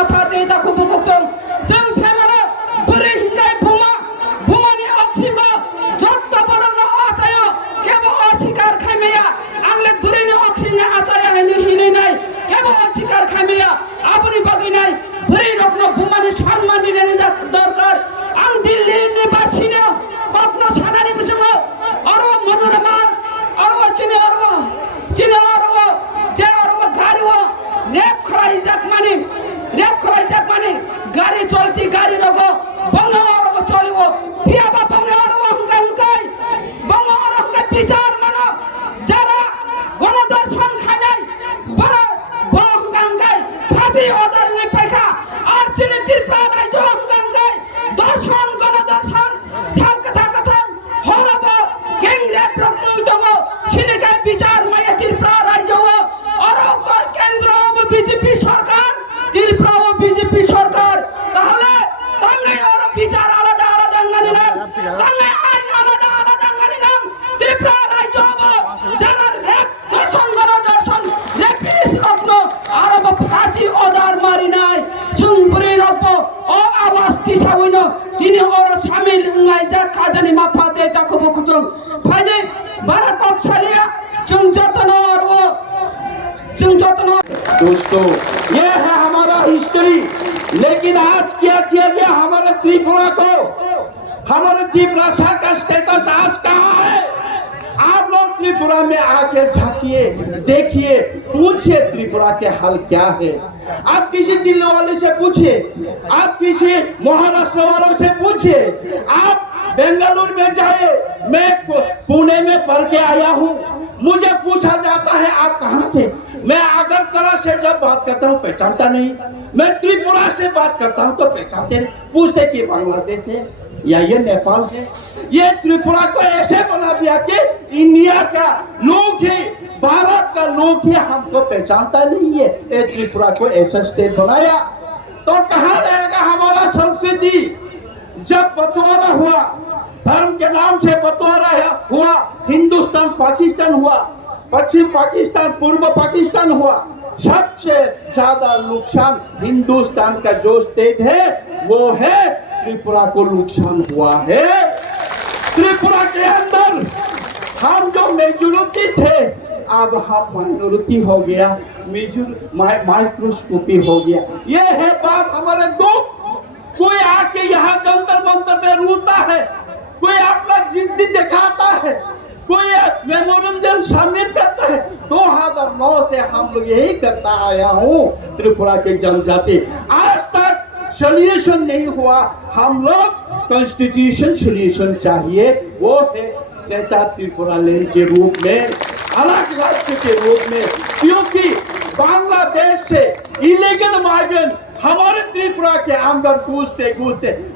माफाते दा खुबुकुक्तों जों सेमानो बोरै हिंगाय बुमानि अक्सिबो जत्त बरनो आसायो केबो असिकार खायमेया आंले बोरैनो अक्सिने आसाया हिनैनाय केबो असिकार खायमेया आबुनि बगिनाय बोरै रत्न बुमानि सम्मान दिनायनि दरकार आं दिल्लीनि बासिनो कखनो सानानि बिजोङाव अरब मनोरमा अरब चिने जे अरब गारिओ रेप खराइजाक माने गाड़ी चलती गाड़ी रगो बंगा अरब चलिओ पियाबा बंगा अरब हंकाय बंगा अरब का विचार मानो जरा गणदर्शन खानाय बड़ा हंकाय फांसी ऑर्डर में पैसा और चिने त्रिपुरा राज्य हंकाय दर्शन गणदर्शन साल कथा हरब गैंग रेप रखनु दङो सिनेका विचार माया त्रिपुरा राज्य अरब केंद्र बीजेपी सरकार त्रिपुरा बीजेपी सरकार তাহলে তাঙ্গাই ওর বিচার আলাদা নিলাম তাঙ্গাই আইন আলাদা নিলাম ত্রিপুরা রাজ্য যারা রেপ দর্শন রেপিস রত্ন আরব ফাঁসি অদার মারি নাই চুংপুরি রব ও আওয়াজ তিসাউইন তিনি ওর শামিল নাই যা কাজানি মাফাতে তাকবো কুতুং ভাইদে বারা কক্সালিয়া চুং যতন और वो दोस्तों ये है हमारा हिस्ट्री। लेकिन आज क्या किया गया हमारे त्रिपुरा को, हमारे त्रिपुरा का स्टेटस आज कहाँ है? आप लोग त्रिपुरा में आके झांकिए, देखिए, पूछिए त्रिपुरा के हाल क्या है। आप किसी दिल्ली वाले से पूछिए, आप किसी महाराष्ट्र वालों से पूछिए, आप बेंगलुरु में जाए, मैं पुणे में पढ़ के आया हूँ, मुझे पूछा जाता है आप कहां से? मैं अगरतला से जब बात करता हूं पहचानता नहीं, मैं त्रिपुरा से बात करता हूं तो पहचानते नहीं, पूछते कि बांग्लादेश है या ये नेपाल है। ये त्रिपुरा को ऐसे बना दिया कि इंडिया का लोग ही, भारत का लोग ही हमको पहचानता नहीं है। ये त्रिपुरा को ऐसा स्टेट बनाया तो कहां रहेगा हमारा संस्कृति? जब बंटवारा हुआ, धर्म के नाम से बंटवारा हुआ, हिंदुस्तान पाकिस्तान हुआ, पश्चिम पाकिस्तान पूर्व पाकिस्तान हुआ, सबसे ज्यादा नुकसान हिंदुस्तान का जो स्टेट है वो है त्रिपुरा को नुकसान हुआ है। त्रिपुरा के अंदर हम जो मेजोरिटी थे अब हम माइनॉरिटी हो गया, माइक्रोस्कोपी हो गया। ये है बात हमारे दुख। कोई आके यहाँ जंतर मंतर में रोता है, कोई अपना जिद्दी दिखाता है, कोई मेमोरेंडम शामिल करता है। 2009 से हम लोग यही करता आया हूँ। त्रिपुरा के जनजाति आज तक सोल्यूशन नहीं हुआ। हम लोग कॉन्स्टिट्यूशन सोल्यूशन चाहिए, वो है त्रिपुरा लैंड के रूप में, अलग राज्य के रूप में। क्योंकि बांग्लादेश से इलीगल माइग्रेंट हमारे त्रिपुरा के अंदर घुसते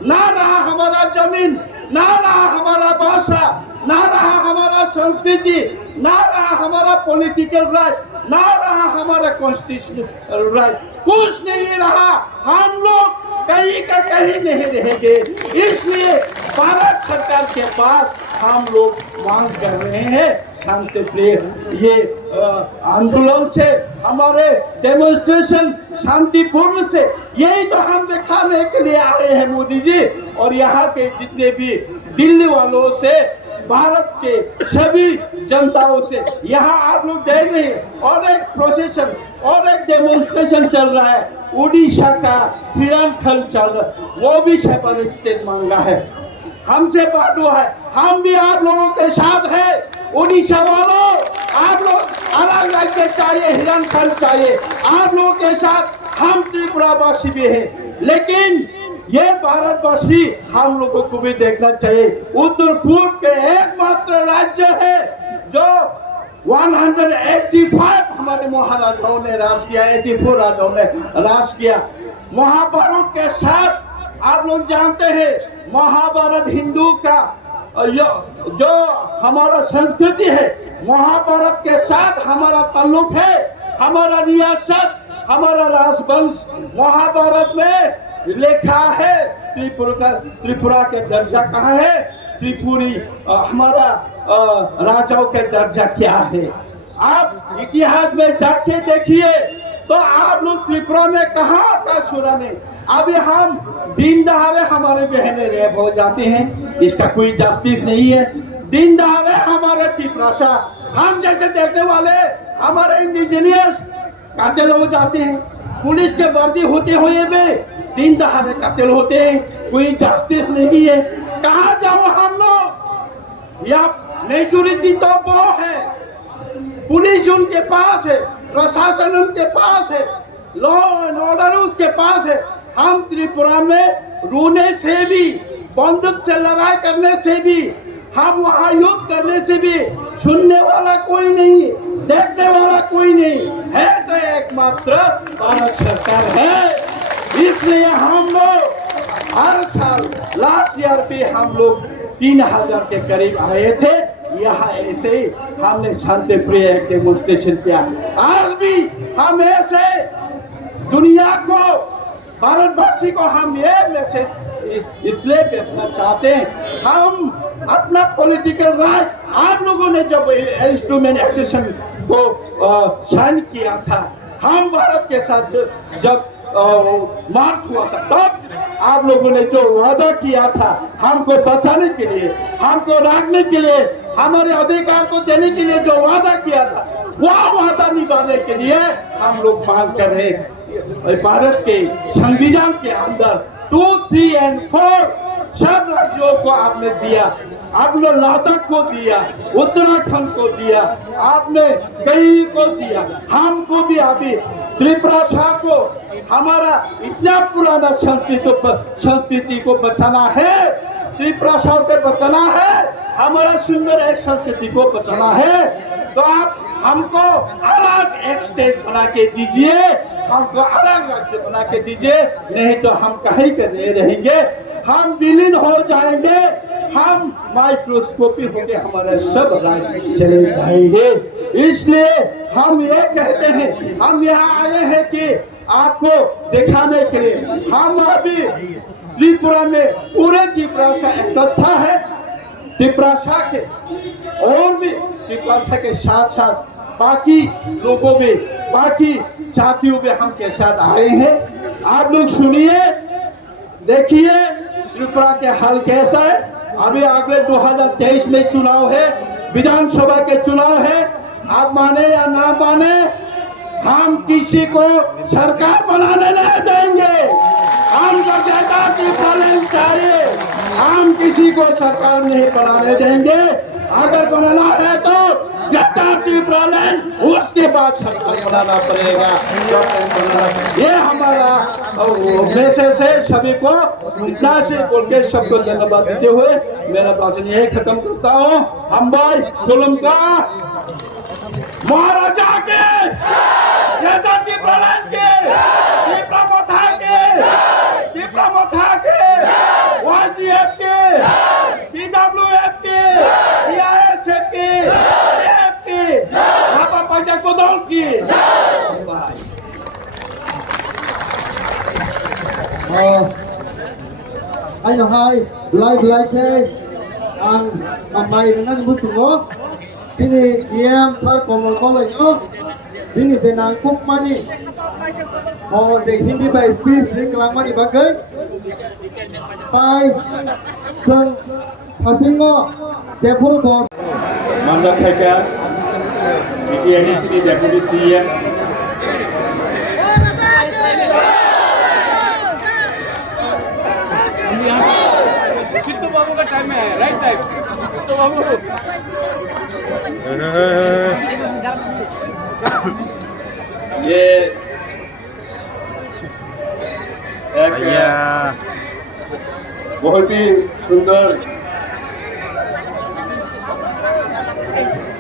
ना रहा हमारा जमीन, ना रहा हमारा भाषा, ना रहा हमारा संस्कृति, ना रहा हमारा पॉलिटिकल राइट, ना रहा हमारा कॉन्स्टिट्यूशनल राइट, कुछ नहीं रहा। हम लोग कहीं का कहीं नहीं रहेंगे। इसलिए भारत सरकार के पास हम लोग मांग कर रहे हैं शांति प्रिय ये आंदोलन से, हमारे डेमोन्स्ट्रेशन शांतिपूर्ण से, यही तो हम दिखाने के लिए आए हैं मोदी जी। और यहाँ के जितने भी दिल्ली वालों से, भारत के सभी जनताओं से, यहाँ आप लोग देख रहे हैं और एक प्रोसेशन और एक डेमोन्स्ट्रेशन चल रहा है। उड़ीसा का हिरणखंड चल रहा है, वो भी सेपरेट स्टेट मांगा है, हमसे बात हुआ है। हम भी आप लोगों के साथ हैं। उड़ीसा वालों, आप लोग अलग राज्य चाहिए, हिरणखंड चाहिए, आप लोगों के साथ हम त्रिपुरावासी भी हैं। लेकिन ये भारतवासी हम लोगों को भी देखना चाहिए। उत्तर पूर्व के एकमात्र राज्य है जो 185 हमारे महाराजाओं ने राज किया, 84 राजाओं ने राज किया। महाभारत के साथ आप लोग जानते हैं, महाभारत हिंदू का जो हमारा संस्कृति है, महाभारत के साथ हमारा ताल्लुक है, हमारा रियासत, हमारा राजवंश महाभारत में लिखा है। त्रिपुरा के दर्जा कहाँ है? त्रिपुरी हमारा राजाओं के दर्जा क्या है? आप इतिहास में जाके देखिए, तो आप लोग त्रिपुरा में कहाँ का सुनाने। अभी हम दिन दहाड़े हमारे बहनें रेप हो जाती हैं, इसका कोई जस्टिस नहीं है। दिन दहाड़े हमारे त्रिपुरा हम जैसे देखने वाले हमारे इंडिजिनियस कातिल हो जाते हैं, पुलिस के वर्दी होते हुए भी दिन दहाड़े कातिल होते हैं, कोई जस्टिस नहीं है। कहाँ जाओ हम लोग। या मेजोरिटी तो वो है, पुलिस उनके पास है, प्रशासन उनके पास है, लॉ एंड ऑर्डर उसके पास है। हम त्रिपुरा में रोने से भी, बंदूक से लड़ाई करने से भी, हम वहाँ युद्ध करने से भी सुनने वाला कोई नहीं, देखने वाला कोई नहीं है, तो एकमात्र भारत सरकार है। इसलिए हम लोग हर साल लास्ट ईयर पे हम लोग 3000 के करीब आए थे। यहाँ ऐसे ही हमने शांति प्रिय एक डेमोन्स्ट्रेशन किया। आज भी हम ऐसे दुनिया को, भारतवासी को हम ये मैसेज इसलिए भेजना चाहते हैं, हम अपना पॉलिटिकल राइट, आप लोगों ने जब इंस्ट्रूमेंट एक्सेशन को साइन किया था, हम भारत के साथ जब मार्च हुआ था, तब आप लोगों ने जो वादा किया था हमको बचाने के लिए, हमको रखने के लिए, हमारे अधिकार को देने के लिए जो वादा किया था, वह वादा निभाने के लिए हम लोग मांग कर रहे हैं। भारत के संविधान के अंदर 2, 3 और 4 सब राज्यों को आपने दिया। आपने लद्दाख को दिया, उत्तराखंड को दिया, आपने कई को दिया, हमको भी अभी त्रिपुरा को, हमारा इतना पुराना संस्कृति को बचाना है, त्रिपुरा को बचाना है, हमारा सुंदर एक संस्कृति को बचाना है। तो आप हमको अलग एक स्टेट बना के दीजिए, हमको अलग राज्य बना के दीजिए, नहीं तो हम कहीं के नहीं रहेंगे, हम विलीन हो जाएंगे, हम माइक्रोस्कोपी होके हमारे सब राज्य चले जाएंगे। इसलिए हम ये कहते हैं, हम यहाँ आए हैं कि आपको दिखाने के लिए। हम अभी त्रिपुरा में पूरे त्रिपुरा से इकट्ठा है, त्रिपुरा के और भी त्रिपुरा के साथ साथ बाकी लोगों में, बाकी जातियों में हम के साथ आए हैं। आप लोग सुनिए, देखिए त्रिपुरा के हाल कैसा है। अभी अगले 2023 में चुनाव है, विधानसभा के चुनाव है। आप माने या ना माने, हम किसी को सरकार बनाने नहीं देंगे। हमको जनता की बैलेंस चाहिए, हम किसी को सरकार नहीं बनाने देंगे। अगर बनाना है तो जनता की बैलेंस, उसके बाद सरकार बनाना पड़ेगा। ये हमारा मैसेज है सभी को। इतना से बोल के सबको धन्यवाद देते हुए मेरा भाषण यही खत्म करता हूँ। हम भाई कुलम का महाराजा के, जनता की बैलेंस के, मथा के, YDF के, PWF के, DISF के, AF के, बाबा पंजा कोदल की। Ayo hai, live ke, ang amai dengan musuh. Sini diam, thar komol komol yo. Ini tenang kuk mani. Oh, dek hindi by speed, ring kelang mani bagai. Tai, seng, hasingo, tepur bot. Manthai, PTNC Deputy CM. Chittu बाबू का time है, right time. Chittu बाबू ये एक बहुत ही सुंदर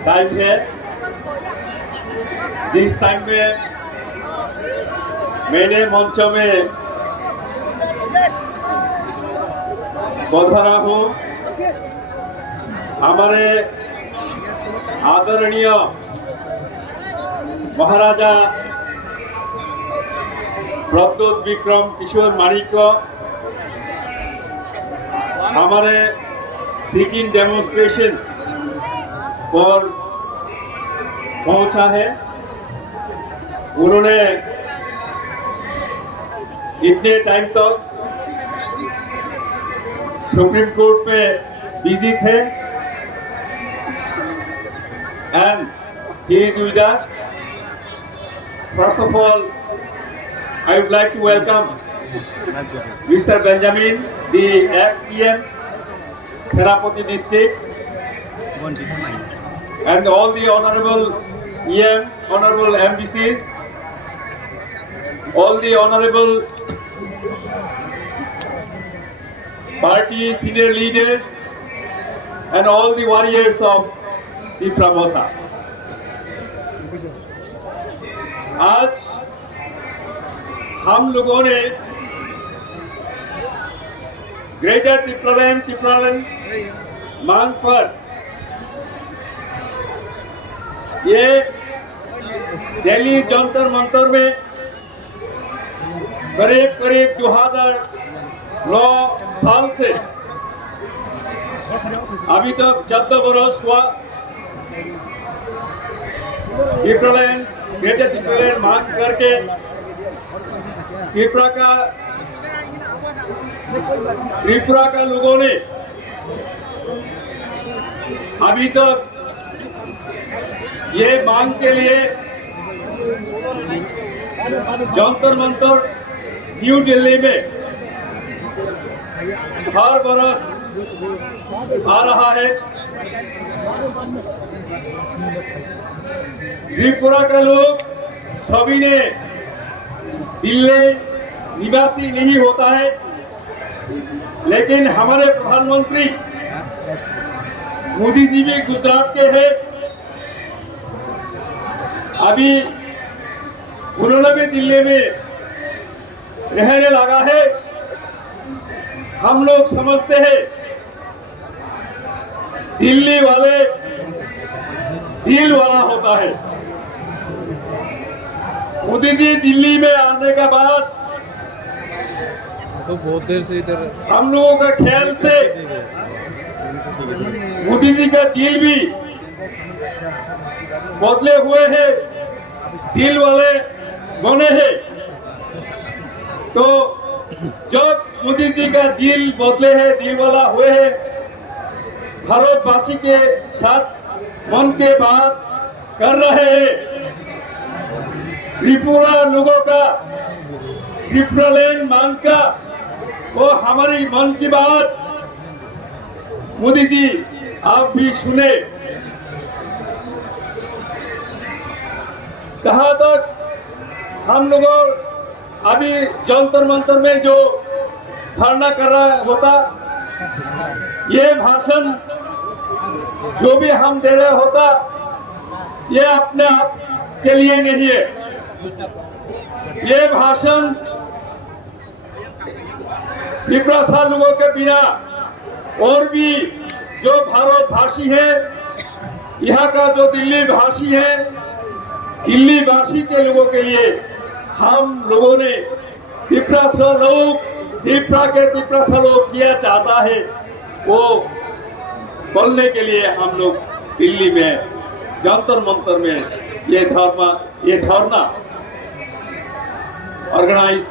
time है, जिस time में मैंने मंचों में बता रहा हूँ, हमारे आदरणीय महाराजा प्रद्योत विक्रम किशोर माणिक हमारे सिटिंग डेमोन्स्ट्रेशन पर पहुंचा है। उन्होंने इतने टाइम तक सुप्रीम कोर्ट में बिजी थे and he is with us. First of all, I would like to welcome Mr. Benjamin, the ex-EM, Serapati district, and all the honorable EMs, honorable MBCs, all the honorable party senior leaders, and all the warriors of the Pramotha. आज हम लोगों ने greater Tripuraland मांग पर ये दिल्ली जंतर मंतर में करीब 2009 साल से अभी तक 14 बरस हुआ ग्रेटर त्रिपुरालैंड मांग करके त्रिपुरा का लोगों ने अभी तक ये मांग के लिए जंतर मंतर न्यू दिल्ली में हर बरस आ रहा है। त्रिपुरा का लोग सभी ने दिल्ली निवासी नहीं होता है, लेकिन हमारे प्रधानमंत्री मोदी जी भी गुजरात के हैं। अभी उन्होंने भी दिल्ली में रहने लगा है। हम लोग समझते हैं दिल्ली वाले दिल वाला होता है। मोदी जी दिल्ली में आने के बाद तो बहुत देर से इधर हम लोगों का ख्याल से मोदी जी का दिल भी बदले हुए हैं, दिल वाले बने हैं। तो जब मोदी जी का दिल बदले हैं, दिल वाला हुए हैं, भारतवासी के साथ मन के बात कर रहे हैं। त्रिपुरा लोगों का त्रिपुरालैंड मांग का वो हमारी मन की बात मोदी जी आप भी सुने। जहां तक हम लोगों अभी जंतर मंतर में जो धरना कर रहा होता, ये भाषण जो भी हम दे रहे होता, ये अपने आप के लिए नहीं है। ये भाषण त्रिपुरा लोगों के बिना और भी जो भारतवासी है, यहाँ का जो दिल्ली भाषी है, दिल्ली वासी के लोगों के लिए हम लोगों ने त्रिपुरा लोग किया चाहता है, वो बोलने के लिए हम लोग दिल्ली में जंतर मंतर में ये धरना ऑर्गेनाइज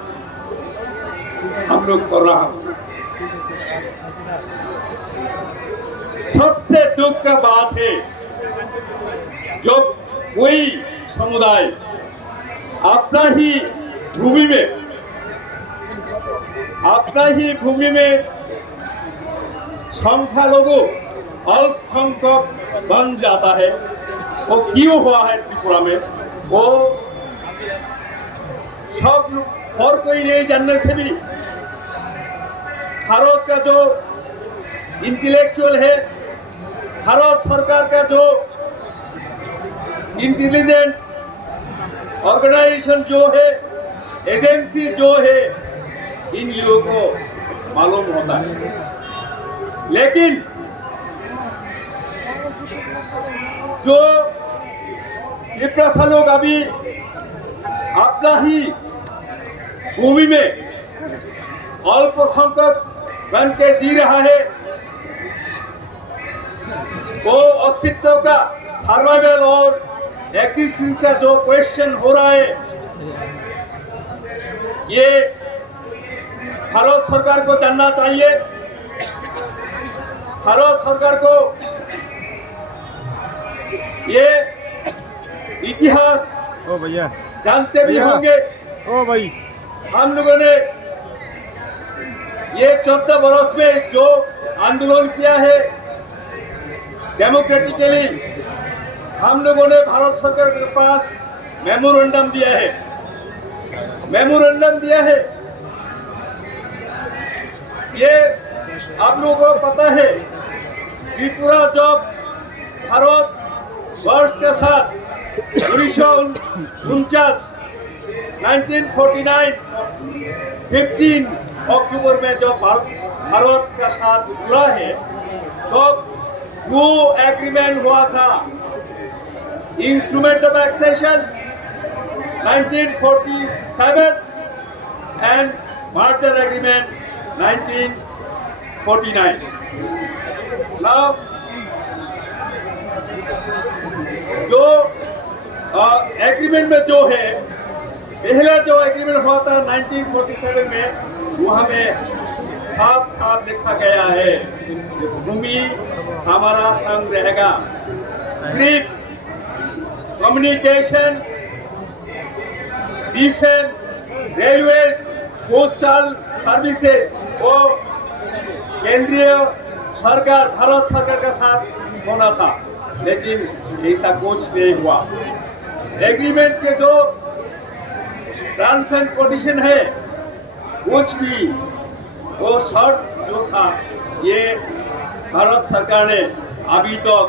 हम लोग कर रहा हूं। सबसे दुख का बात है जब कोई समुदाय अपना ही भूमि में संख्यालघु अल्पसंख्यक बन जाता है। वो क्यों हुआ है त्रिपुरा में, वो सब और कोई नहीं जानने से भी भारत का जो इंटेलेक्चुअल है, भारत सरकार का जो इंटेलिजेंट ऑर्गेनाइजेशन जो है, एजेंसी जो है, इन लोगों को मालूम होता है। लेकिन जो त्रिपुरा लोग अभी अपना ही भूमि में अल्पसंख्यक बन के जी रहा है, वो अस्तित्व का सर्वाइवल और एग्जिस्टेंस का जो क्वेश्चन हो रहा है, ये भारत सरकार को जानना चाहिए। भारत सरकार को ये इतिहास ओ भैया जानते भी होंगे। ओ भाई हम लोगों ने ये 14 वर्ष में जो आंदोलन किया है डेमोक्रेटिकली, हम लोगों ने भारत सरकार के पास मेमोरेंडम दिया है। ये आप लोगों को पता है, त्रिपुरा जब भारत वर्ष के साथ 1949 1949 15 अक्टूबर में जब भारत का साथ जुड़ा है, तो वो एग्रीमेंट हुआ था। Instrument of accession 1947 and merger agreement 1949। Now जो एग्रीमेंट में जो है, पहला जो एग्रीमेंट हुआ था 1947 में, वहाँ में साफ साफ लिखा गया है भूमि हमारा संग रहेगा। सिर्फ communication, defence, railway, postal services वो केंद्रीय सरकार भारत सरकार के साथ होना था, लेकिन ऐसा कुछ नहीं हुआ। एग्रीमेंट के जो टर्म्स एंड कंडीशन है, कुछ भी वो शर्त जो था, ये भारत सरकार ने अभी तक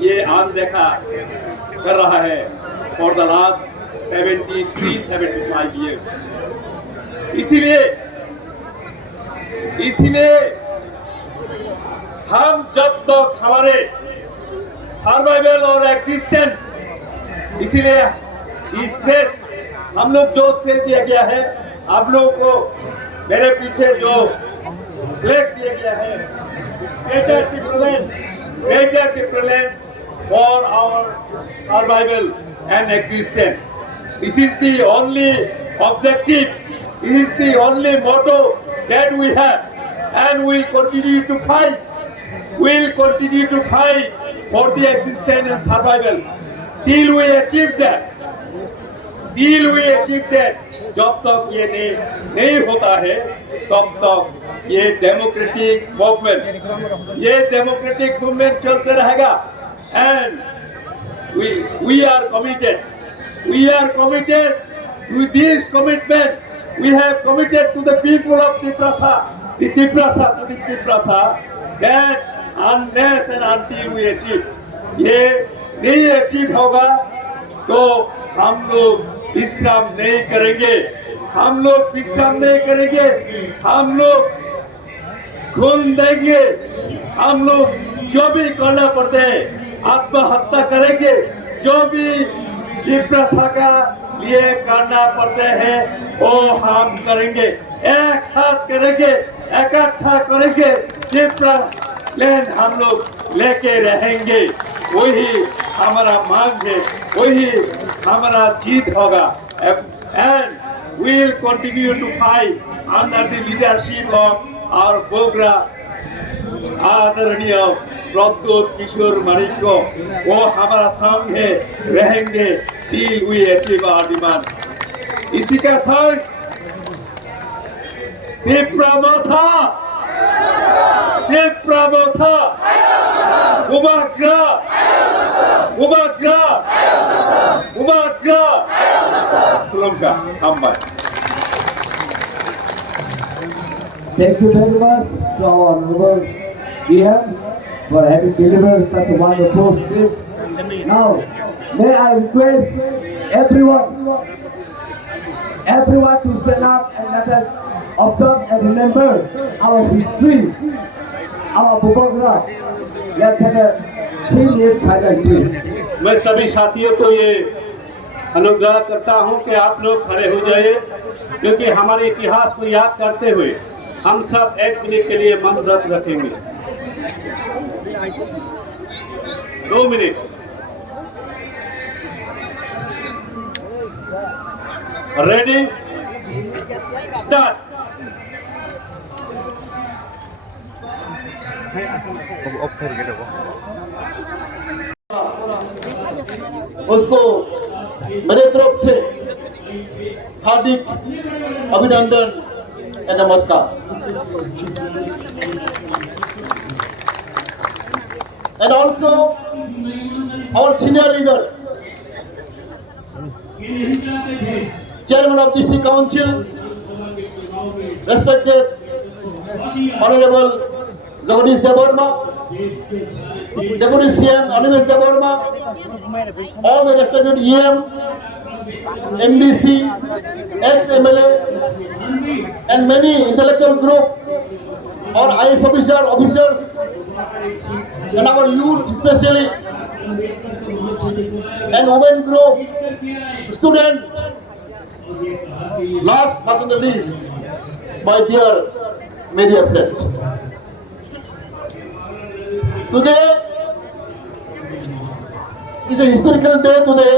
ये अनदेखा कर रहा है फॉर द लास्ट 73-75 ईयर्स। इसीलिए हम जब तक हमारे सर्वाइवल और एग्जिस्टेंस, इसीलिए इस देश हम लोग जो स्टेज दिया गया है, आप लोगों को मेरे पीछे जो फ्लैग दिया गया है, greater Timberland for our survival and existence. This is the only objective, this is the only motto that we have, and we'll continue to fight. We'll continue to fight for the existence and survival till we achieve that. जब तक ये नहीं होता है, तब तक ये democratic movement चलते रहेगा। And we are committed to this commitment. We have committed to the people of Tiprasa, that unless and until we achieve, ये नहीं अचीव होगा तो हम लोग विश्राम नहीं करेंगे। हम लोग खून देंगे। हम लोग जो भी करना पड़ते है, आत्महत्या करेंगे। जो भी विप्रसा का लिए करना पड़ते हैं, वो हम करेंगे। एक साथ करेंगे, इकट्ठा करेंगे। लैंड हम लोग लेके रहेंगे। वही हमारा मांग है, वही हमारा जीत होगा। And we will continue to fight under the leadership of our बोगरा आदरणीय प्रद्योत किशोर मानिक को। वो हमारा संग है, रहेंगे till we achieve our demand। इसी का संग Tiprabotha Ubagra Tulumka Ambai। Thank you very much to our honorable DM for having delivered such a wonderful speech. Now, may I request everyone to stand up and let us observe and remember our history, our Bubogra. Let's have a 3-minute silence, please. मैं सभी साथियों को ये अनुरोध करता हूँ कि आप लोग खड़े हो जाइए, क्योंकि हमारे इतिहास को याद करते हुए हम सब 1 मिनट के लिए मन व्रत रखेंगे। 2 मिनट। Ready, start. उसको मेरे तरफ से हार्दिक अभिनंदन और नमस्कार। And also our senior leader, Chairman of District Council, respected Honorable Jagadish Devarma, Deputy CM Animesh Devarma, all the respected EM, MDC, ex-MLA, and many intellectual group or IS officers, and our youth especially, and women group, student. Last but not least, my dear media friends. Today is a historical day today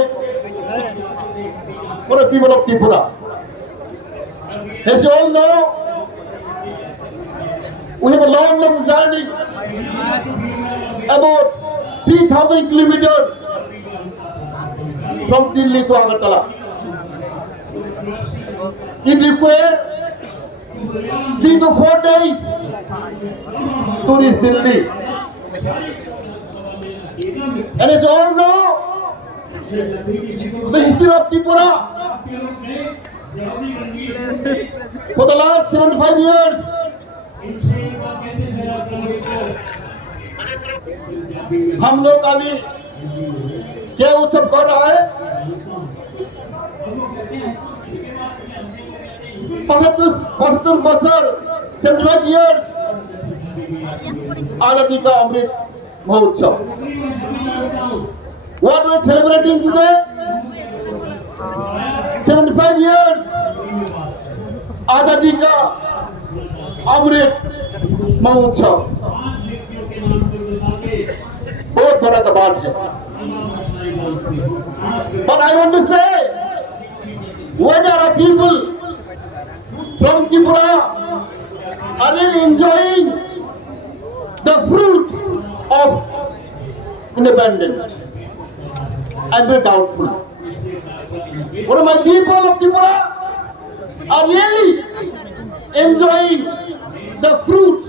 for the people of Tripura. As you all know, we have a long journey, about 3,000 kilometers from Delhi to Agartala. It required 3 to 4 days to reach Delhi. And as you all know, the history of Tripura for the last 75 years, हम लोग अभी क्या उत्सव कर रहा है? 75 बছর, 75 years आजादी का Amrit Mahotsav. What we are celebrating today? 75 years आजादी का अमृत महोत्सव. बहुत बड़ा का बात है. But I want to say, whether our people from Tripura are really enjoying the fruit of independence, I'm very doubtful. One of my people of Tripura are really enjoying the fruit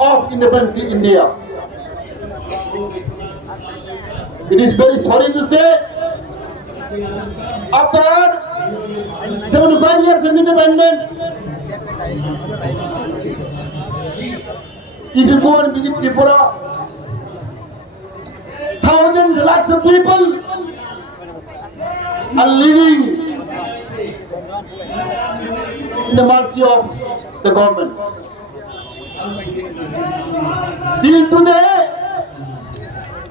of independent India. It is very sorry to say, after 75 years of independence, if you go and visit Tripura, thousands, lakhs of people are living in the mercy of the government. Till today,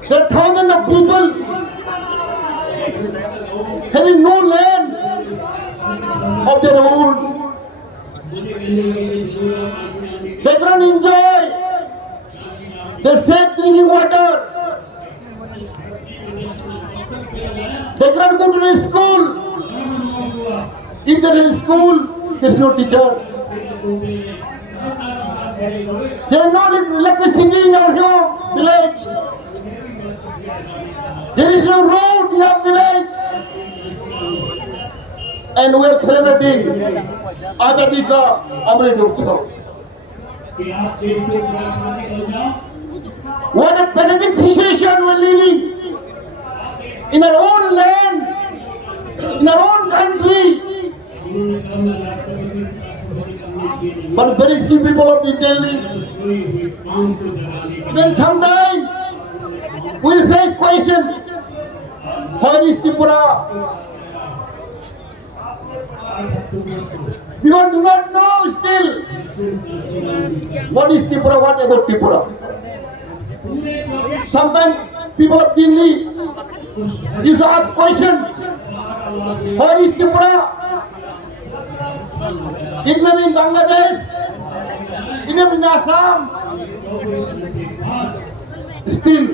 there are thousands of people having no land of their own. They cannot enjoy the safe drinking water. They cannot go to the school. If there is a school, there is no teacher. There is no electricity in our village. There is no road in our village. And we are celebrating Azadi ka Amrit Utsav. What a pathetic situation we are living in our own land, in our own country. But very few people of Delhi. Then sometimes we face question, where is Tripura? We do not know still what is Tripura, what about Tripura. Sometimes people of Delhi used to ask question, where is Tripura? It may be in Bangladesh, it may be in Assam. Still,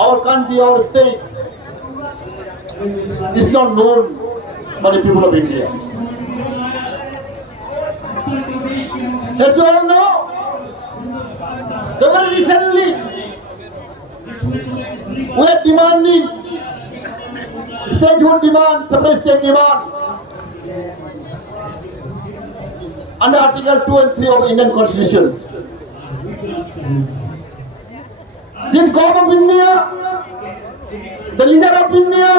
our country, our state is not known by the people of India. As you all know, recently, we are demanding statehood demand, separate state demand under Article 2 and 3 of the Indian Constitution. The government of India, the leader of India,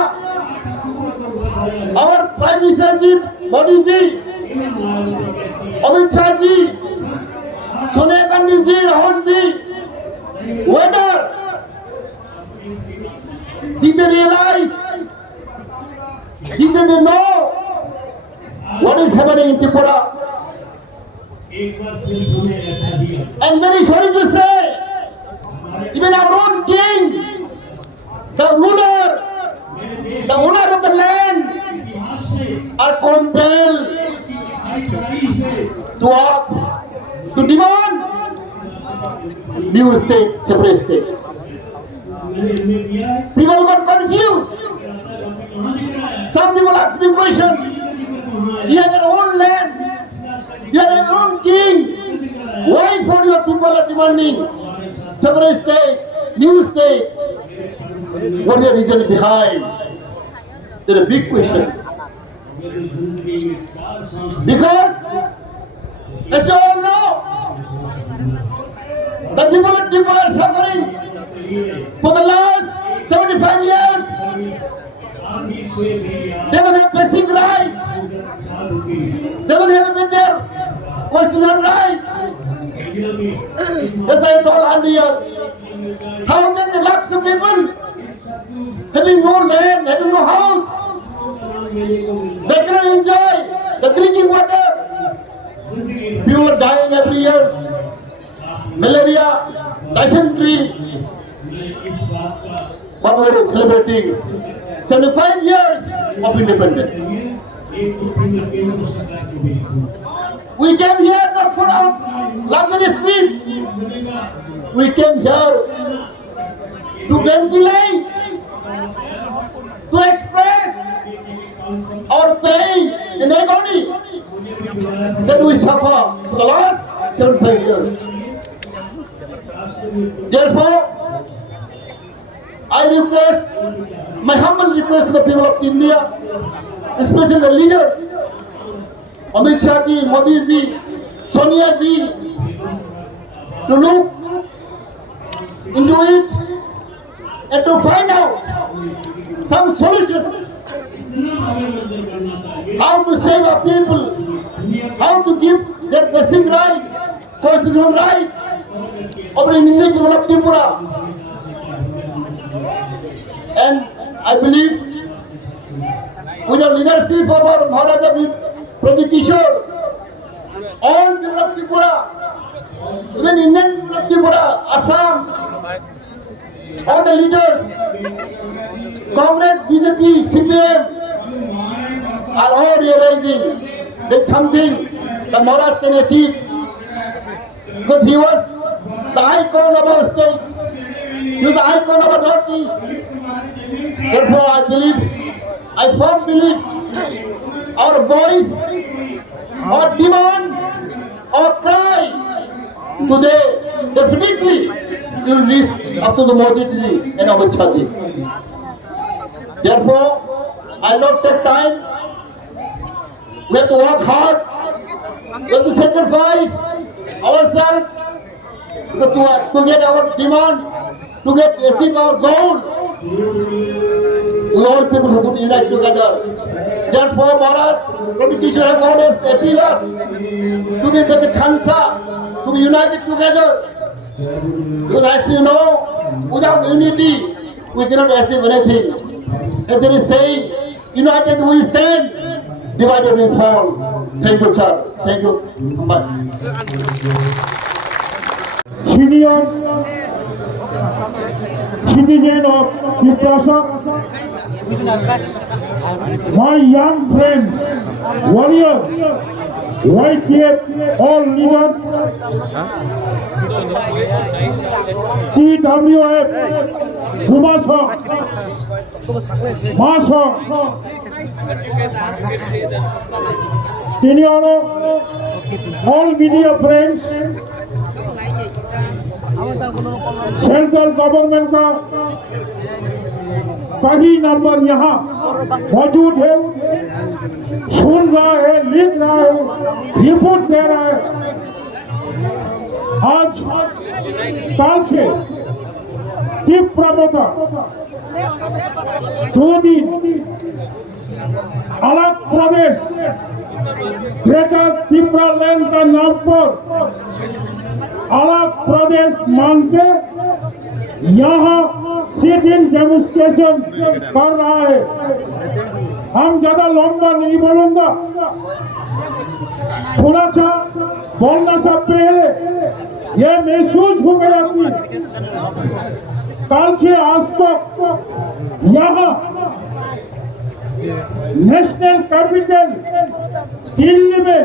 our Prime Minister Ji, Modi Ji, Amit Shah Ji, Sonia Gandhi Ji, Rahul Ji, whether did they realize, did they know what is happening in Tripura? And very sorry to say, even our own king, the ruler, the owner of the land, are compelled to ask, to demand new state, separate state. People got confused. Some people ask me question, you have your own land, you have your own king, why for your people are demanding separate state, new state? What is the reason behind? There is a big question. Because, as you all know, the people are suffering for the last 75 years. They don't have basic right. They don't have their constitutional right. As I told earlier, thousands and lakhs of people having no land, having no house, they cannot enjoy the drinking water. People are dying every year. Malaria, dysentery. What we are celebrating 75 years of independence. We came here not for our luxury street. We came here to ventilate, to express our pain and agony that we suffer for the last 75 years. Therefore, I request, my humble request to the people of India, especially the leaders, Amit Shah Ji, Modi Ji, Sonia Ji, to look into it and to find out some solution. How to save our people, how to give their basic right, constitutional right of the indigenous people of Tripura. And I believe with the leadership of our Maharaja Pradeep Kishore, all people of Tripura, even Indian people of Tripura, Assam, all the leaders, Congress, BJP, CPM, are all realizing that something the Maharaj can achieve, because he was the icon of our state, he was the icon of our Northeast. Therefore, I believe, I firmly believe, our voice, our demand, our cry today definitely will reach up to the Modi Ji and Amit Shah Ji. Therefore, I will not take time. We have to work hard. We have to sacrifice ourselves to get our demand, to get achieve our goal. We all people have to unite together. Therefore, Maharaj, politicians have always appealed us to be with the Thansa, to be united together. Because as you know, without unity, we cannot achieve anything. As there is saying, united we stand, divided we fall. Thank you, sir. Thank you. Senior citizen of Thansa, my young friends, warriors, YTF, all leaders, TWF, Kumasong, Masong, senior, all media friends, central government का सही number यहाँ मौजूद है, सुन रहा है, लिख रहा है, रिपोर्ट दे रहा है। आज कल से तीव्र 2 दिन अलग प्रदेश ग्रेटर त्रिपुरा लैंड का नाम पर अलग प्रदेश मान के यहाँ सिटिंग डेमोन्स्ट्रेशन कर रहा है। हम ज्यादा लंबा नहीं बोलूंगा, थोड़ा सा बोलना से पहले ये महसूस हो गया कि कल से आज तक यहाँ नेशनल कैपिटल दिल्ली में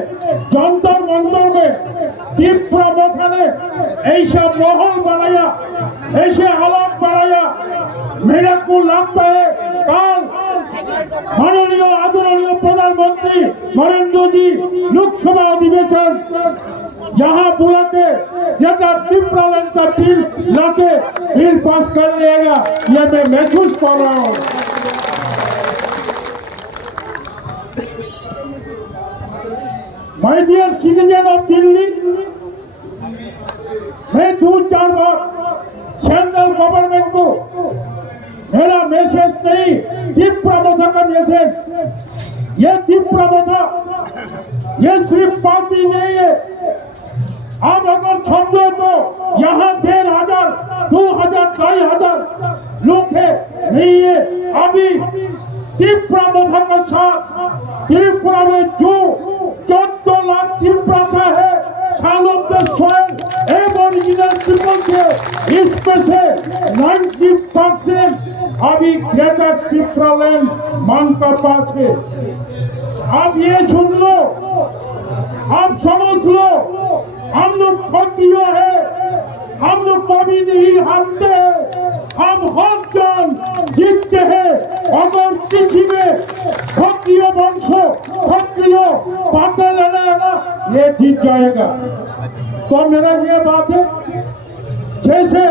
जंतर मंतर में तीव्र मोथा ने ऐसा माहौल बनाया, ऐसे हालात बनाया, मेरे को लगता है कल माननीय आदरणीय प्रधानमंत्री नरेंद्र जी लोकसभा अधिवेशन यहाँ बुला के तीव्र लैंड का बिल लाके बिल पास कर लेगा, ये मैं महसूस कर रहा हूँ। My dear citizen of Delhi, मैं 2-4 बार सेंट्रल गवर्नमेंट को मेरा मैसेज नहीं, तीव्र मोथा का मैसेज। ये तीव्र मोथा ये सिर्फ पार्टी नहीं है। आप अगर समझो तो यहाँ 1,500, 2,000, 2,500 लोग है, नहीं है। अभी तीव्र मोथा का साथ त्रिपुरा में जो 14 लाख तीव्र से है, सालों से स्वयं एबोरिजिनल पीपल के इसमें से 90% अभी ग्रेटर त्रिपुरा लैंड मान का पास है। आप ये सुन लो, आप समझ लो, हम लोग फौजियों है, हम लोग कभी नहीं हारते, हम हर जान जीतते हैं। अगर किसी में फौजियों वंश फौजियों बातें लेने आना, ये जीत जाएगा। तो मेरा ये बात है, जैसे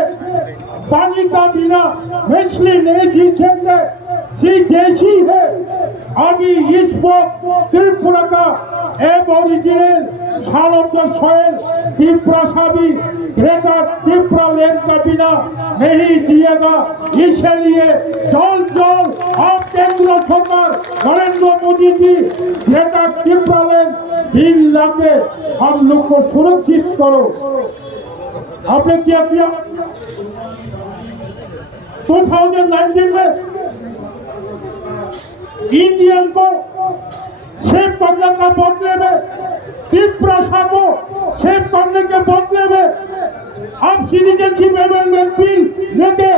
पानी का बिना मछली नहीं जीत सकते, जैसी है अभी इस वक्त त्रिपुरा का एबोरिजिनल सालों स्वयं त्रिपुरा सा भी ग्रेटर त्रिपुरा लैंड का बिना नहीं जिएगा। इसलिए जल्द आप केंद्र सरकार Narendra Modi ji greater Tripura land bill लाके हम लोग को सुरक्षित करो। आपने क्या किया 2019 में इंडियन को सेव करने का बदले में, त्रिपुरा को सेव करने के बदले में अब सिटीजनशिप अमेंडमेंट बिल लेके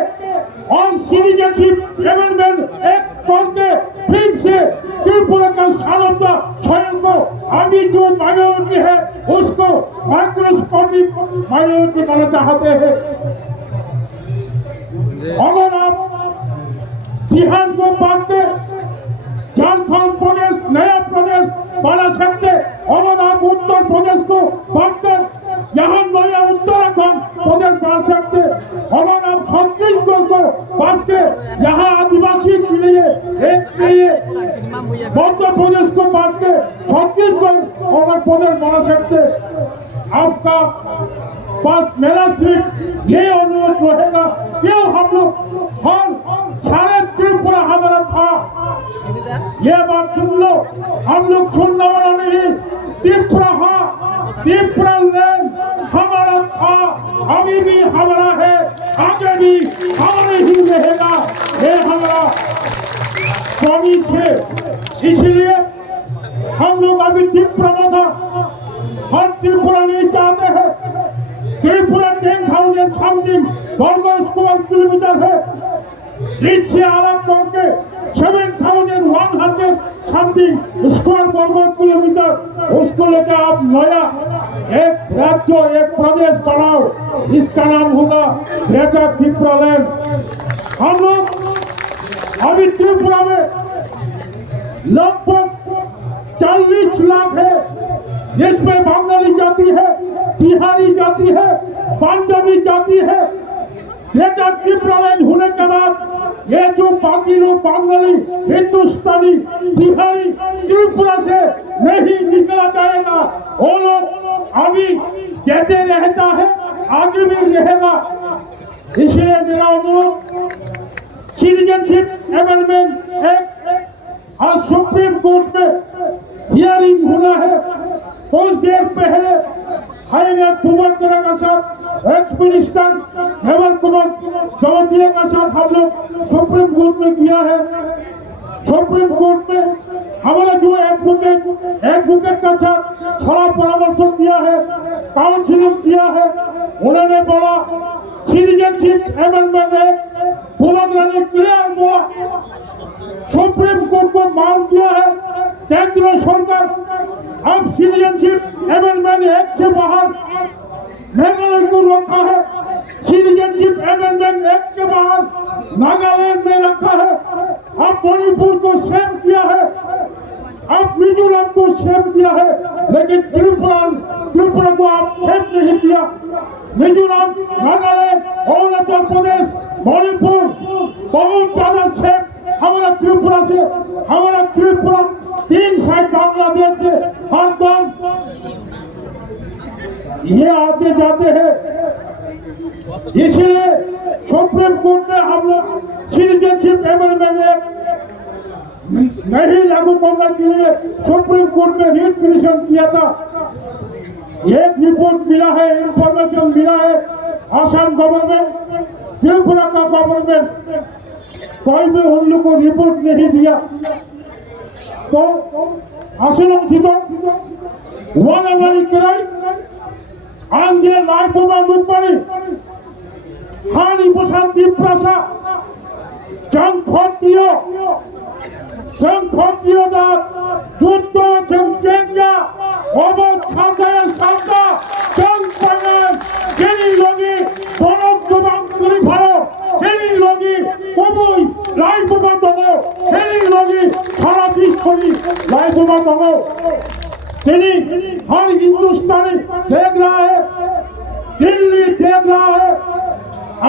और सिटीजनशिप अमेंडमेंट एक्ट करके फिर से त्रिपुरा का सालों स्वयं को अभी जो माइनॉरिटी है उसको माइक्रोस्कोपिक माइनॉरिटी बनाना चाहते हैं। अगर आप बिहार को बांटते, झारखंड प्रदेश नया प्रदेश बना सकते, अगर आप उत्तर प्रदेश को बांटते, यहाँ नया उत्तराखंड प्रदेश बना सकते, अगर आप छत्तीसगढ़ को बांटते, यहाँ आदिवासी के लिए एक लिए मध्य प्रदेश को बांटते, छत्तीसगढ़ अगर प्रदेश बना सकते। आपका बस मेरा सिर्फ ये अनुरोध रहेगा, क्यों हम लोग हर सारे त्रिपुरा हमारा था, ये बात सुन लो, हम लोग सुनने वाला नहीं। त्रिपुरा लैंड हमारा था, अभी भी हमारा है, आगे भी हमारे ही रहेगा, ये हमारा प्रॉमिस है। इसलिए हम लोग अभी त्रिपुरा में था, हर त्रिपुरा नहीं चाहते हैं। त्रिपुरा 10,000 समथिंग वर्ग स्क्वायर किलोमीटर है, इससे अलग करके 7,100 समथिंग स्क्वायर वर्ग किलोमीटर, उसको लेकर आप नया एक राज्य एक प्रदेश बनाओ, इसका नाम होगा ग्रेटर त्रिपुरा लैंड। हम लोग अभी त्रिपुरा में लगभग 40 लाख है, जिसमें बंगाली जाति है, बिहारी जाति है, पंजाबी जाति है। ग्रेटर त्रिपुरालैंड होने के बाद ये जो बाकी लोग बंगाली, हिंदुस्तानी, बिहारी त्रिपुरा से नहीं निकला जाएगा। वो लोग अभी कहते रहता है, आगे भी रहेगा। इसलिए मेरा अनुरोध, सिटीजनशिप अमेंडमेंट एक्ट आज सुप्रीम कोर्ट में हियरिंग होना है। कुछ देर पहले हाईने कुमार के साथ एक्सपीडिशन हेमंत कुमार जमातिया के साथ हम लोग सुप्रीम कोर्ट में किया है। सुप्रीम कोर्ट में हमारा जो एडवोकेट का साथ थोड़ा परामर्श किया है, काउंसिलिंग किया है। उन्होंने बोला सिटीजनशिप अमेंडमेंट एक्ट पूरा क्लियर बोला। सुप्रीम कोर्ट को मांग किया है केंद्र सरकार अब सिटीजनशिप अमेंडमेंट एक्ट से बाहर मेघालय को रखा है, सिटीजनशिप अमेंडमेंट एक्ट के बाहर नागालैंड में रखा है। अब मणिपुर को सेव किया है, अब मिजोरम को सेव किया है, लेकिन त्रिपुरा को आप सेव नहीं किया। मिजोरम, नागालैंड, अरुणाचल प्रदेश, मणिपुर बहुत ज्यादा सेव हमारा त्रिपुरा से। हमारा त्रिपुरा 3 साइड बांग्लादेश से हरदम ये आते जाते हैं। इसलिए सुप्रीम कोर्ट ने हम लोग सिटीजनशिप अमेंडमेंट एक्ट नहीं लागू करने के लिए सुप्रीम कोर्ट में रिट पिटीशन किया था। एक रिपोर्ट मिला है, इंफॉर्मेशन मिला है, असम गवर्नमेंट, त्रिपुरा का गवर्नमेंट कोई भी उन लोग को रिपोर्ट नहीं दिया। तो असलम सीधो वानावारी कराई आंध्र लाइफोमा नुकमारी हानि बसंती प्रसा संखतियों दा जुद्ध संचेंगा অবস্থায় সাদা চম্পনে জেনি লগি বরক জবান করি ভালো জেনি লগি কবই লাইফোমা দমো জেনি লগি সারা বিশ্বনি লাইফোমা দমো जनी हर हिंदुस्तानी देख रहा है, दिल्ली देख रहा है,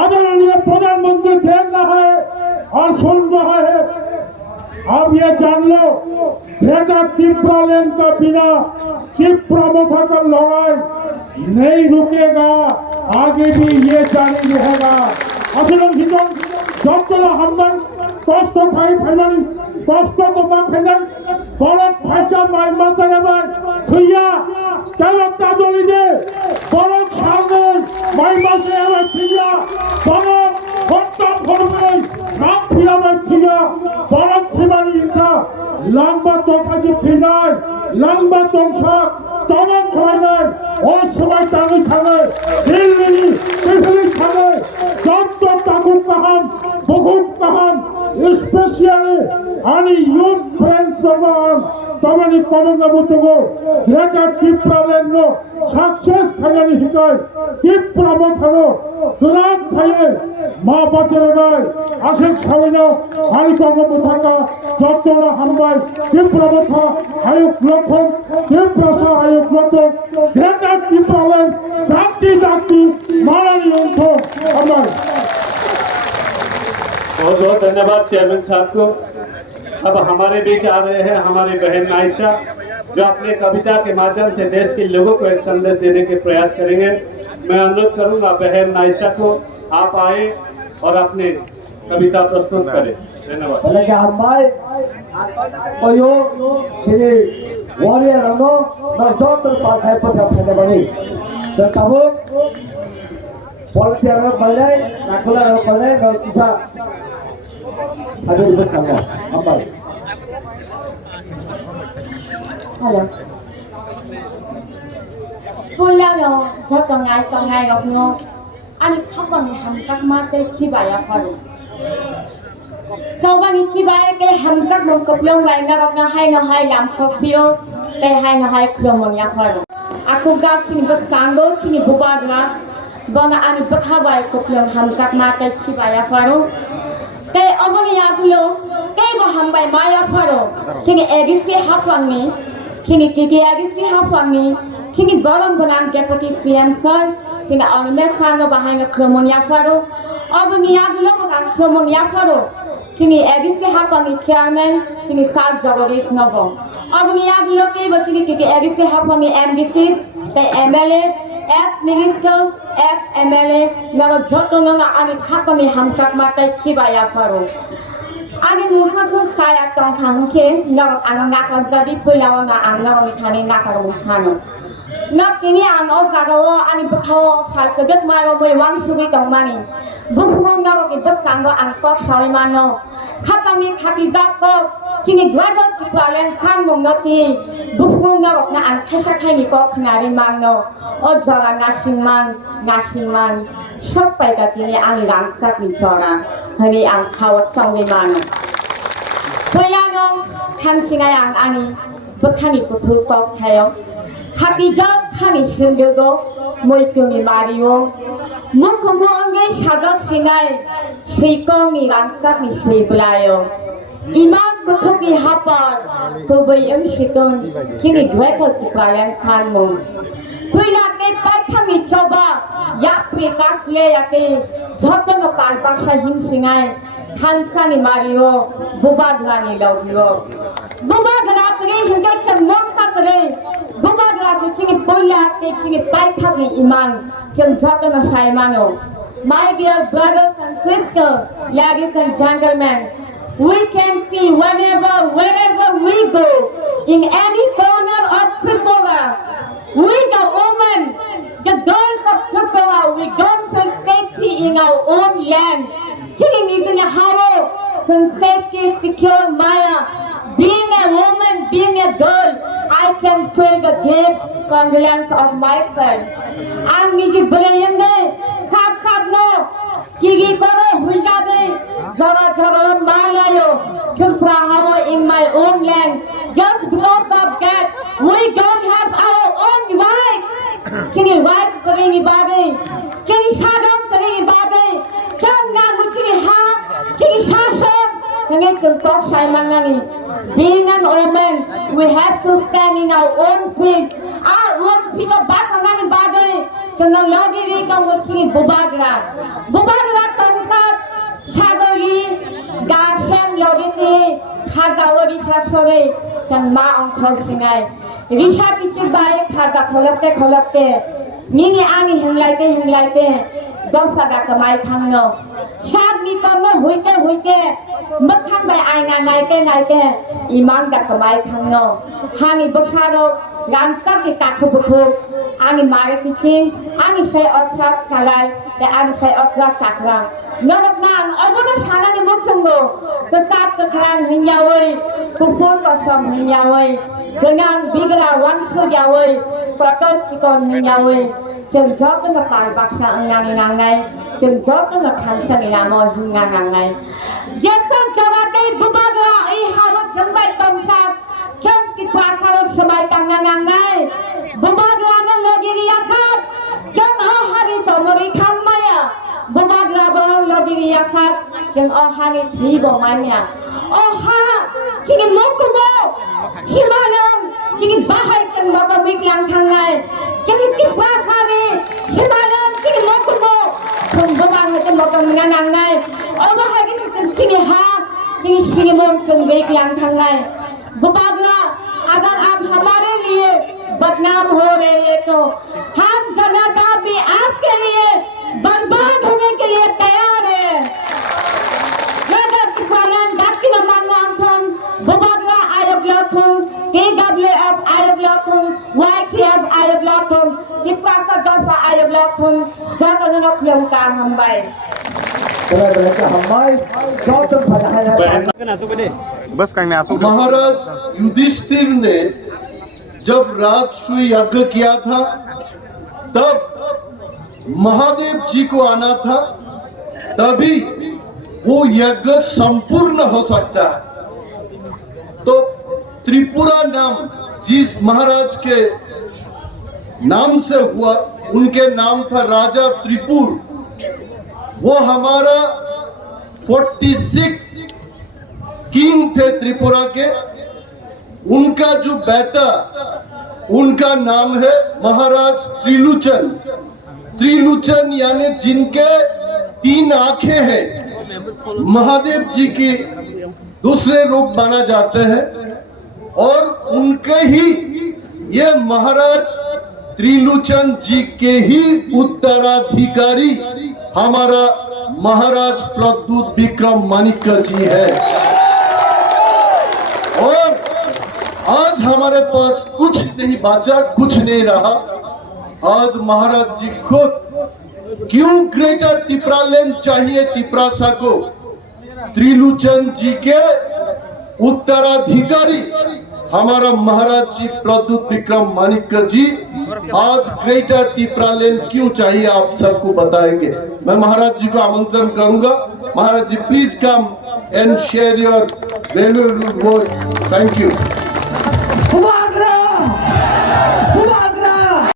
आदरणीय प्रधानमंत्री देख रहा है और सुन रहा है। अब ये जान लो, ग्रेटर त्रिपुरालैंड का बिना त्रिपुरा का लड़ाई नहीं रुकेगा, आगे भी ये जारी रहेगा। असलम जीवन जब चला हमदन कष्ट खाई फाइनल कष्ट तो ना फाइनल बरफ फाइसा माई माता भाई छुइया केवल ताजोली दे बरफ सामने माई मासे आवे छुइया बरफ हट्टा फरमे ना फिरा में छुइया बरफ छिमारी इनका लंबा तोफाजी फिनाई लंबा तोफा तमक खानाई और समय तागु खानाई दिल्ली पिछली खानाई जब तो तागु कहान बहुत कहान स्पेशली आणि यूथ फ्रेंड्स समान तमनी कमंगा बुतगो ग्रेटर त्रिपुरालैंड नो सक्सेस खानानी हिकाय त्रिपुरा मथानो दुराग खाये मा बचरनाय आशिक छावनो आणि कमंगा बुथाका जतोरा हमबाय त्रिपुरा मथा आयुक लखन त्रिपुरा सा आयुक लखन ग्रेटर त्रिपुरालैंड दाक्ति मारानी अंतो हमबाय। बहुत बहुत धन्यवाद चेयरमैन साहब को। अब हमारे बीच आ रहे हैं हमारी बहन आयशा, जो अपने कविता के माध्यम से देश के लोगों को एक संदेश देने के प्रयास करेंगे। मैं अनुरोध करूंगा बहन आयशा को, आप आए और अपने कविता प्रस्तुत करें। धन्यवाद। Ada di belakang, apa? Halo. Pulang yo, saya tengah gak punya. Ani kapan nih hamkat mate cibaya paru. Coba nih cibaya ke hamkat dong kepiong lain gak hai no hai lam kepiong, hai no hai kepiong yang paru. Aku gak sini bertanggo, sini bubadra, bana ani berhabai kepiong hamkat mate cibaya paru. Kay abang yagulo kay ba hambay maya paro kini egisi hapangni kini kiki egisi hapangni Kini Balang Banang Deputy Fiancé, Kini Almekano behind a Kromoniaparo, Obaniadlo and Kromoniaparo, Kini Edith Hapani Chairman, Kini Sal Jabaris Novo. Obaniadlo, but Kini Edith Hapani MDC, the MLA, ex-minister, ex-MLA, Nava Jotona and Hapani Hamsak Mata Chibaya Paro. Ani Nukhula saya tong tangke, Nava Anaka Zadi Pulawana and Nava Mitani Nakarukano. Not kini ang Ogadawa ani Bukao Salkadet Maro by one suite of money. Bukunga with the Tango and Fox Salimano. Hapani Kapizako, Kini Graduate to Palen Kango Noti, Bukunga and Kashatani Pop Nari Mano, or Jara Nashingman, shot by the Kini Ani Ramsat Jora, Honey and Howard Songimano. Poyano, Kansinayang Ani, Bukani Putu Pop Tail. Hatijab Hani Shindogo, Moikumi Mario, Mukumonge Shadok Sinai, Shikomi Rankat Nishliblayo, Imam Bukuki Hapar, Kubayam Shikon, Kini Dweko Tipayan Kanmo. Pulake Pakami Choba, Yapi Kakleyake, Jotono Palpasha Himsingai, Thansa Mario, Bubadlani Lovio. Bubadlani Hindacha Monkakre. My dear brothers and sisters, ladies and gentlemen, we can see wherever we go, in any corner of Tripura, we the women, the girls of Tripura, we don't feel safety in our own land. Killing is in a hollow, from safety, secure Maya. Being a woman, being a girl, I can feel the deep condolence of myself. And Miji Brayende, Kapno, Kigi Koro, Hujabe, Zara Jara Malayo, Chulprahamo in my own land. Just because of that, we don't have our own rights. Kini rights for anybody, Kini Shadam for anybody, Kini Shasham. Being an woman, we have to stand in our own feet. Our own feet are back on our body. So no longer we can go to Bubadra. Bubadra Thansa, Shagori, Darshan Loditi, Hagawari Shashore, Chanma on Kosinai. Risha Pichibai, Haga Kolopte, Nini Ani Hinglaite. Don't forget the my tongue. Shad Nikono, Huite, Mutan by Aina Naite, Iman that the my tongue. Hani Bushado, Gantaki Takubuku, Ani Maritiching, Ani Shay Otrak Kalai, the Ani Shay Otrak Chakra. None of man, over the Hanani Mutungo, the Takan Hinyaway, Pufun or some Hinyaway, the Nan Bigla, one should Yaway, Proton Chikon Hinyaway. Chừng chót nó ngập bài bạc sang ngang ngay, chừng chót nó ngập hàng sang nhà mồi ngang ngay. Dân dân cho ra đây bùa bùa ý hà nó chừng bay tông sang, chừng cái quả sao nó bay tăng ngang ngay. Bùa bùa nó lo đi khát, chừng ở hà đi tổ nó đi khăm mày à. Bùa bùa lo đi khát, chừng ở hà đi thi bộ mày à. Hà, chỉ cái mốc của bố, khi mà nâng, chỉ cái bahai chừng baba big lang thang ngay. Jadi kita kami semalam kini mokumo, pembawa macam macam dengan ngai. Allah hari ni kini sini macam baik yang thangai. Bubagla, अगर आप हमारे लिए बदनाम हो रहे हैं तो हम जनता भी आपके लिए बर्बाद होने के लिए तैयार है. Jangan kesalahan baki nama nonton, Bubagla Arab Latung, KWF Arab Latung, YTF Arab Latung, Dipaka Dofa Arab Latung, jangan nak kelongkang hambai. बस करने आंसू महाराज युधिष्ठिर ने जब राजसूय यज्ञ किया था तब महादेव जी को आना था, तभी वो यज्ञ संपूर्ण हो सकता है. तो त्रिपुरा नाम जिस महाराज के नाम से हुआ, उनके नाम था राजा त्रिपुर. वो हमारा 46 किंग थे त्रिपुरा के. उनका जो बेटा, उनका नाम है महाराज त्रिलोचन यानी जिनके 3 आंखें हैं, महादेव जी की दूसरे रूप माना जाते हैं और उनके ही ये महाराज त्रिलोचन जी के ही उत्तराधिकारी हमारा महाराज प्रद्युत विक्रम माणिक्य जी है। और आज हमारे पास कुछ नहीं बचा, कुछ नहीं रहा। आज महाराज जी खुद क्यों ग्रेटर तिपरा लैंड चाहिए तिपरासा को, त्रिलोचन जी के उत्तराधिकारी हमारा महाराज जी प्रद्युत विक्रम माणिक्य जी आज ग्रेटर तिपरा लैंड क्यों चाहिए आप सबको बताएंगे। मैं महाराज जी को आमंत्रण करूंगा। Maharaj ji please come and share your valuable words. Thank you.